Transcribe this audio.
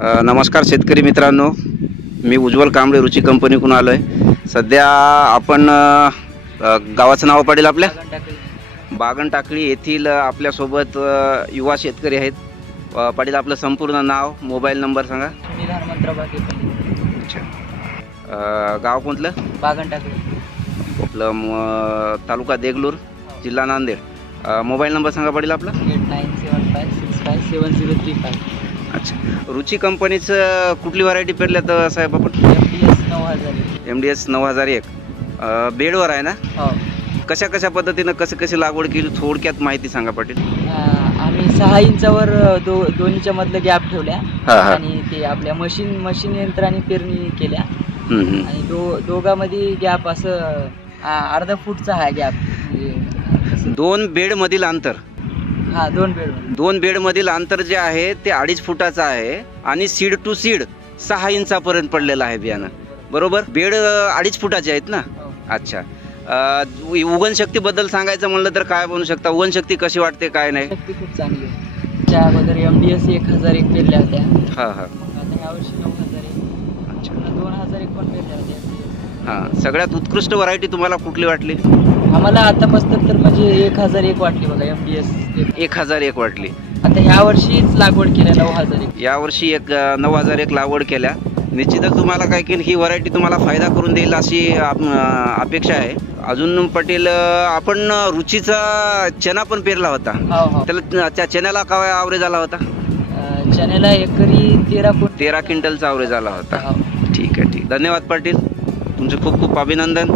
नमस्कार शेतकरी मित्रांनो, मी उज्ज्वल कांबळे रुची कंपनीकडून आलो आहे। सध्या आपण गावाचं नाव पडेल आपल्या बागन टाकळी येथील आपल्यासोबत युवा शेतकरी आहेत। पडेल आपलं संपूर्ण नाव, मोबाईल नंबर सांगा। अच्छा, गाव कोणतं? बागन टाकळी, आपलं तालुका देगलूर, जिल्हा नांदेड। मोबाईल नंबर सांगा पडेल आपला। 8975657035। अच्छा, रुची कंपनीचं कुठली व्हरायटी पेरल्यात साहेब आपण? MDS 9001 बेडवर आहे ना? हो। कशा कशा पद्धतीनं कशी लागवड केली, थोडक्यात माहिती सांगा पाटील। आम्ही 6 इंचावर दोन्हीच्या मधलं गॅप ठेवल्या आणि ते आपल्या मशीन यंत्राने पेरणी केल्या आणि दोघांमध्ये गॅप असं अर्धा फूटचा हा गॅप। दोन बेड मधील अंतर? हा, दोन बेड मधील अंतर जे आहे ते 2.5 फुटाचं आहे आणि सीड टू सीड 6 इंचापर्यंत पडलेलं आहे बियाणं, बरोबर? बेड 2.5 फुटाचे आहेत ना? अच्छा, उगवण शक्ती बद्दल सांगायचं म्हणलं तर काय बनू शकता? उगवण शक्ती कशी वाटते, काय नाही? शक्ती खूप चांगली आहे। त्या अगोदर MDS 1001 पेरल्या होत्या। हा, आता यावर्षी 9001, अच्छा 2001 पण पेरल्या होत्या। हा, सगळ्यात उत्कृष्ट व्हरायटी तुम्हाला कुठली वाटली? आम्हाला आतापासून तर म्हणजे 1001 वाटली बघा, MDS 1001 वाटली। आता ह्या वर्षीच लागवड केल्या 9001, यावर्षी 9001 लागवड केल्या। निश्चितच तुम्हाला काय की ही व्हरायटी तुम्हाला फायदा करून देईल अशी अपेक्षा आहे। अजून पटेल, आपण रुचीचा चना पण पेरला होता। त्याला त्या चण्याला काय आवरेज आला होता? चण्याला एकरी 13 क्विंटलचा आवरेज आला होता। ठीक आहे, धन्यवाद पाटील, तुमचे खूप खूप अभिनंदन।